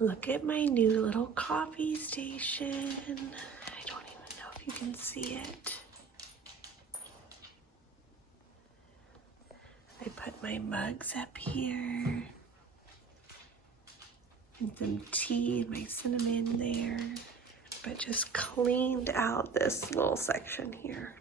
Look at my new little coffee station. I don't even know if you can see it. I put my mugs up here. And some tea and my cinnamon there. But just cleaned out this little section here.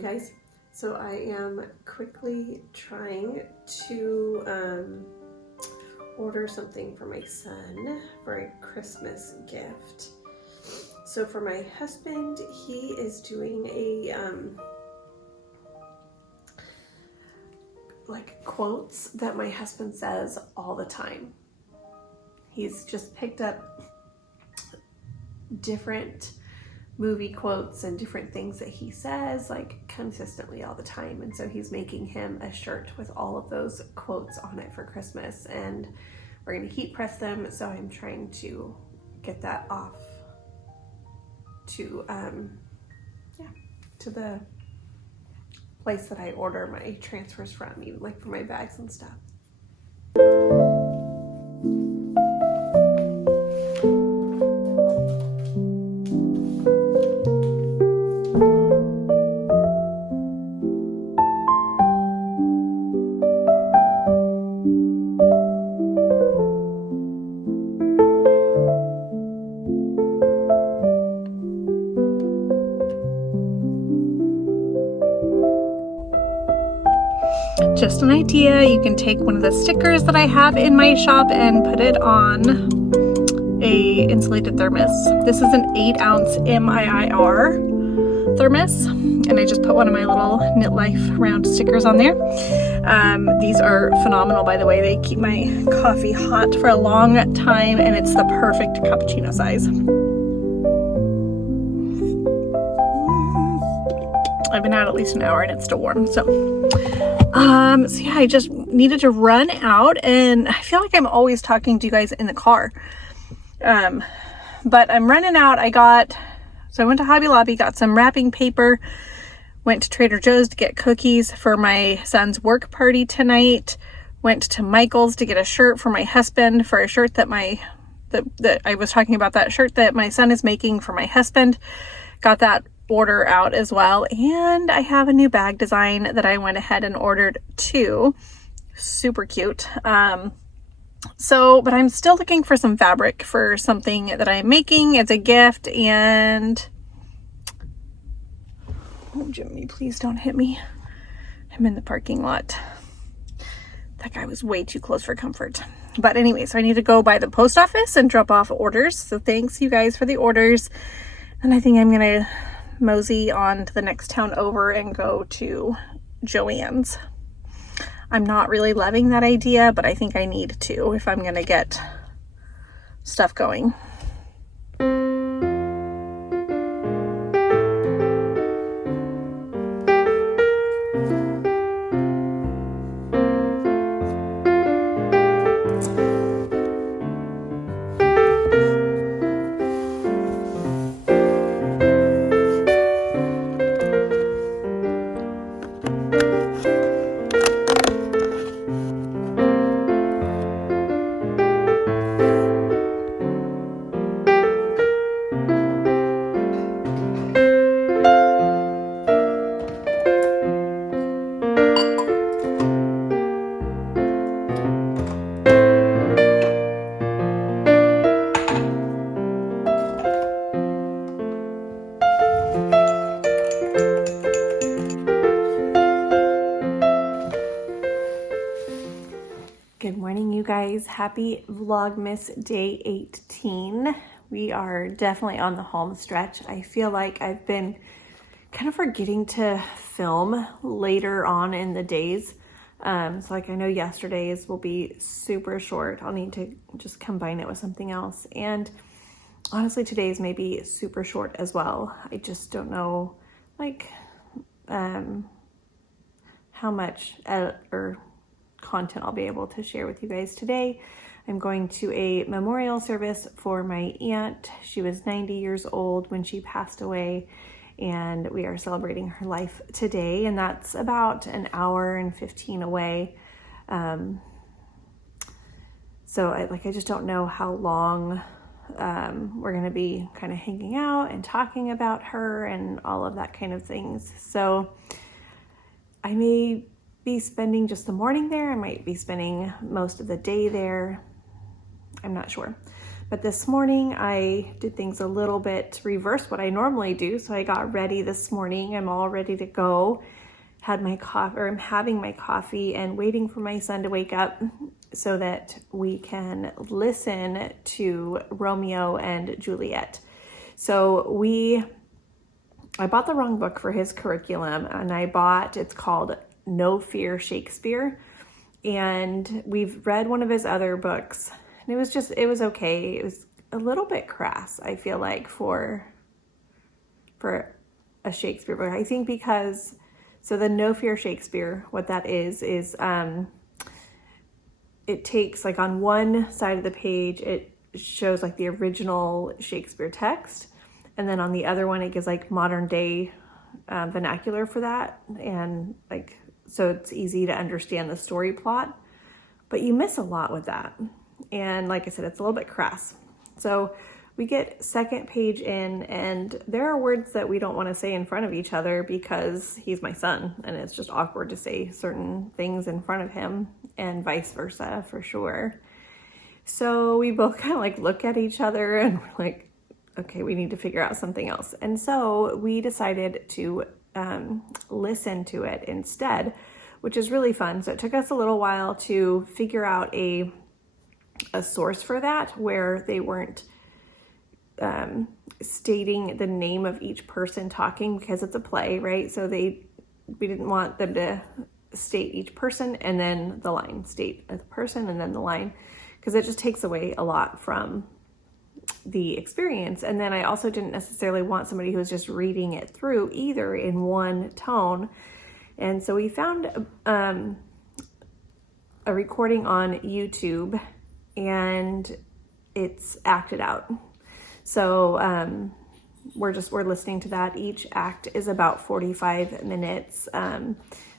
Guys, so I am quickly trying to order something for my son for a Christmas gift. So for my husband, he is doing a like quotes that my husband says all the time. He's just picked up different movie quotes and different things that he says like consistently all the time, and so he's making him a shirt with all of those quotes on it for Christmas, and we're going to heat press them. So I'm trying to get that off to to the place that I order my transfers from, even like for my bags and stuff. Just an idea, you can take one of the stickers that I have in my shop and put it on a insulated thermos. This is an 8-ounce MIIR thermos, and I just put one of my little Knit Life round stickers on there. These are phenomenal, by the way. They keep my coffee hot for a long time, and it's the perfect cappuccino size. I've been out at least an hour and it's still warm, so yeah, I just needed to run out, and I feel like I'm always talking to you guys in the car. But I'm running out. So I went to Hobby Lobby, got some wrapping paper, went to Trader Joe's to get cookies for my son's work party tonight, went to Michael's to get a shirt for my husband, for a shirt that that I was talking about, that shirt that my son is making for my husband. Got that order out as well, and I have a new bag design that I went ahead and ordered too. Super cute. But I'm still looking for some fabric for something that I'm making as a gift. And oh, Jimmy, please don't hit me. I'm in the parking lot. That guy was way too close for comfort. But anyway, so I need to go by the post office and drop off orders. So thanks you guys for the orders. And I think I'm gonna mosey on to the next town over and go to Joann's. I'm not really loving that idea, but I think I need to if I'm going to get stuff going. Good morning, you guys. Happy Vlogmas day 18. We are definitely on the home stretch. I feel like I've been kind of forgetting to film later on in the days. So like I know yesterday's will be super short. I'll need to just combine it with something else. And honestly, today's may be super short as well. I just don't know like how much or content I'll be able to share with you guys today. I'm going to a memorial service for my aunt. She was 90 years old when she passed away, and we are celebrating her life today, and that's about an hour and 15 away. So I just don't know how long we're going to be kind of hanging out and talking about her and all of that kind of things. So I may be spending just the morning there. I might be spending most of the day there. I'm not sure. But this morning I did things a little bit reverse what I normally do. So I got ready this morning. I'm all ready to go. Had my coffee, or I'm having my coffee and waiting for my son to wake up so that we can listen to Romeo and Juliet. So I bought the wrong book for his curriculum, and it's called No Fear Shakespeare, and we've read one of his other books, and it was okay. It was a little bit crass, I feel like, for a Shakespeare book. I think because, so the No Fear Shakespeare, what that is it takes, like, on one side of the page it shows like the original Shakespeare text, and then on the other one it gives like modern day vernacular for that, and like, so it's easy to understand the story plot, but you miss a lot with that. And like I said, it's a little bit crass. So we get second page in, and there are words that we don't want to say in front of each other because he's my son, and it's just awkward to say certain things in front of him, and vice versa for sure. So we both kind of like look at each other and we're like, okay, we need to figure out something else. And so we decided to listen to it instead, which is really fun. So it took us a little while to figure out a source for that where they weren't stating the name of each person talking, because it's a play, right? So we didn't want them to state each person and then the line, state the person and then the line, because it just takes away a lot from the experience. And then I also didn't necessarily want somebody who was just reading it through either in one tone. And so we found a recording on YouTube, and it's acted out. So we're listening to that. Each act is about 45 minutes.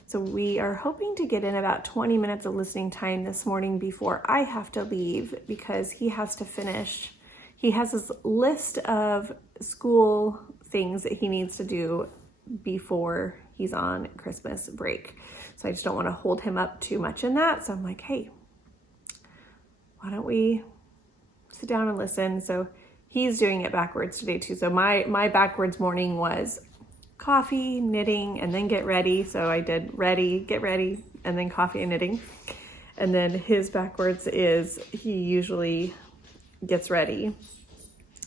So we are hoping to get in about 20 minutes of listening time this morning before I have to leave, because he has to finish. He has this list of school things that he needs to do before he's on Christmas break. So I just don't want to hold him up too much in that. So I'm like, hey, why don't we sit down and listen? So he's doing it backwards today too. So my backwards morning was coffee, knitting, and then get ready. So I did ready, get ready, and then coffee and knitting. And then his backwards is he usually gets ready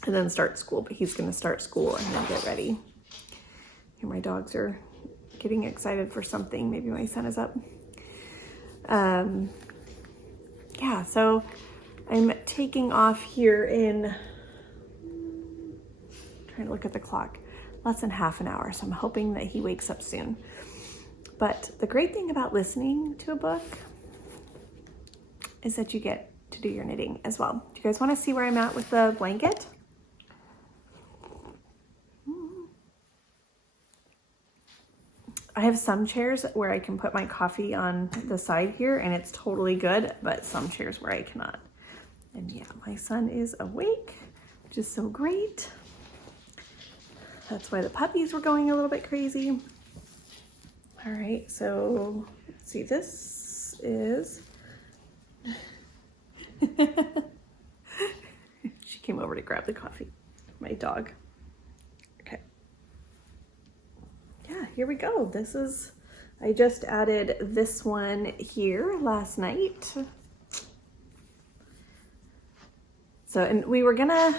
and then start school, but he's going to start school and then get ready. Here my dogs are getting excited for something. Maybe my son is up. Yeah, so I'm taking off here in, trying to look at the clock, less than half an hour. So I'm hoping that he wakes up soon. But the great thing about listening to a book is that you get to do your knitting as well. Do you guys want to see where I'm at with the blanket? I have some chairs where I can put my coffee on the side here and it's totally good, but some chairs where I cannot. And yeah, my son is awake, which is so great. That's why the puppies were going a little bit crazy. All right, so let's see, this is, she came over to grab the coffee, my dog. Okay. Yeah, here we go. This is, I just added this one here last night. So, and we were gonna,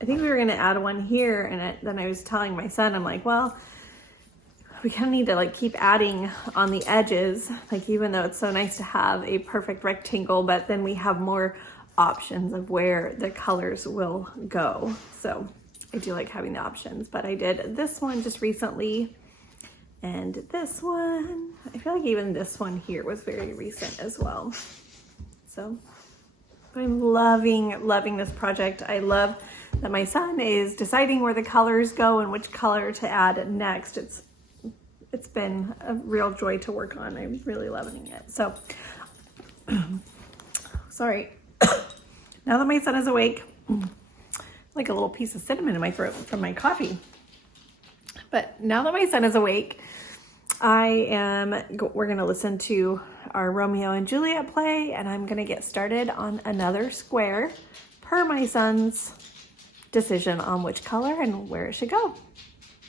I think we were gonna add one here, and then I was telling my son, I'm like, well, we kind of need to like keep adding on the edges, like even though it's so nice to have a perfect rectangle, but then we have more options of where the colors will go. So I do like having the options, but I did this one just recently and this one. I feel like even this one here was very recent as well. So I'm loving this project. I love that my son is deciding where the colors go and which color to add next. It's been a real joy to work on. I'm really loving it. So, sorry. Now that my son is awake, like a little piece of cinnamon in my throat from my coffee. But now that my son is awake, we're gonna listen to our Romeo and Juliet play, and I'm gonna get started on another square per my son's decision on which color and where it should go.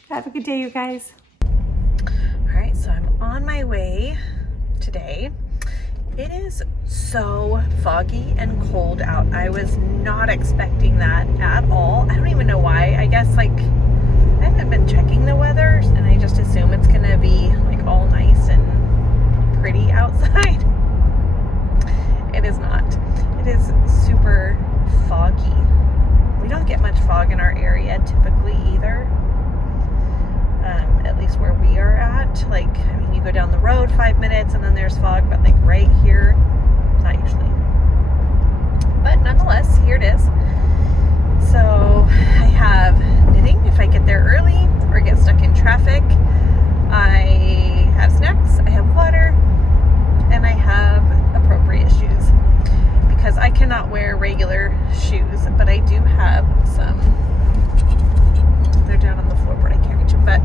Have a good day, you guys. So I'm on my way today. It is so foggy and cold out. I was not expecting that at all. I don't even know why. I guess like I haven't been checking the weather and I just assume it's gonna be like all nice and pretty outside. It is not. It is super foggy. We don't get much fog in our area typically either. At least where we are at. Like, I mean, you go down the road 5 minutes and then there's fog, but like right here, not usually. But nonetheless, here it is. So I have knitting if I get there early or get stuck in traffic. I have snacks, I have water, and I have appropriate shoes because I cannot wear regular shoes, but I do have some. They're down on the floorboard, I can't reach them, but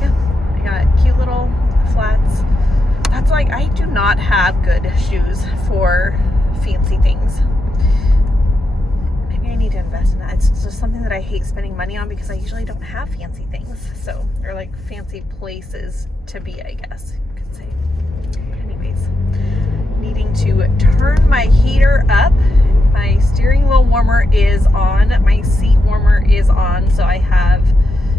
yeah, I got cute little flats. That's like, I do not have good shoes for fancy things. Maybe I need to invest in that. It's just something that I hate spending money on because I usually don't have fancy things. So, or like fancy places to be, I guess you could say. But anyways, needing to turn my heater up. My steering wheel warmer is on, my seat warmer is on, so I have,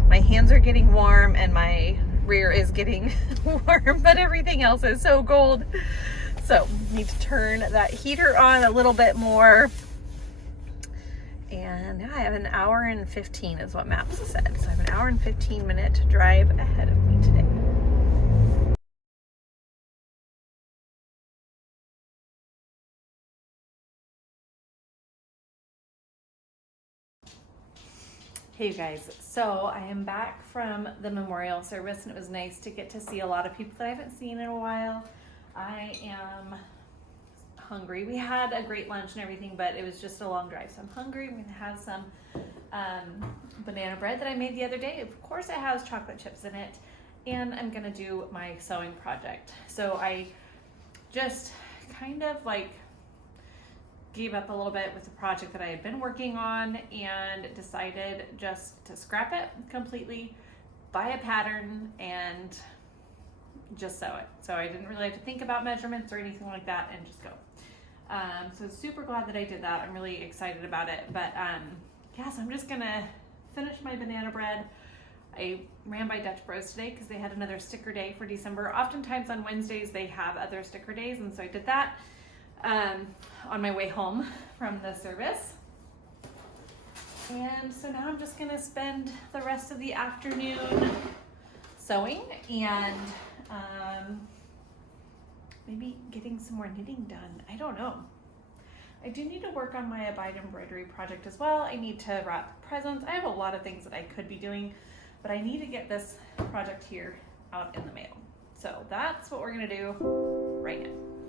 my hands are getting warm and my rear is getting warm, but everything else is so cold. So need to turn that heater on a little bit more. And yeah, I have an hour and 15 is what Maps said. So I have an hour and 15 minute drive ahead of me today. Hey you guys, so I am back from the memorial service and it was nice to get to see a lot of people that I haven't seen in a while. I am hungry. We had a great lunch and everything, but it was just a long drive, so I'm hungry. I'm gonna have some banana bread that I made the other day. Of course it has chocolate chips in it, and I'm gonna do my sewing project. So I just kind of like gave up a little bit with the project that I had been working on and decided just to scrap it completely, buy a pattern, and just sew it. So I didn't really have to think about measurements or anything like that and just go. So super glad that I did that. I'm really excited about it. But yeah, so I'm just gonna finish my banana bread. I ran by Dutch Bros today because they had another sticker day for December. Oftentimes on Wednesdays they have other sticker days, and so I did that on my way home from the service. And so now I'm just gonna spend the rest of the afternoon sewing and maybe getting some more knitting done. I don't know. I do need to work on my Abide embroidery project as well. I need to wrap presents. I have a lot of things that I could be doing, but I need to get this project here out in the mail. So that's what we're gonna do right now.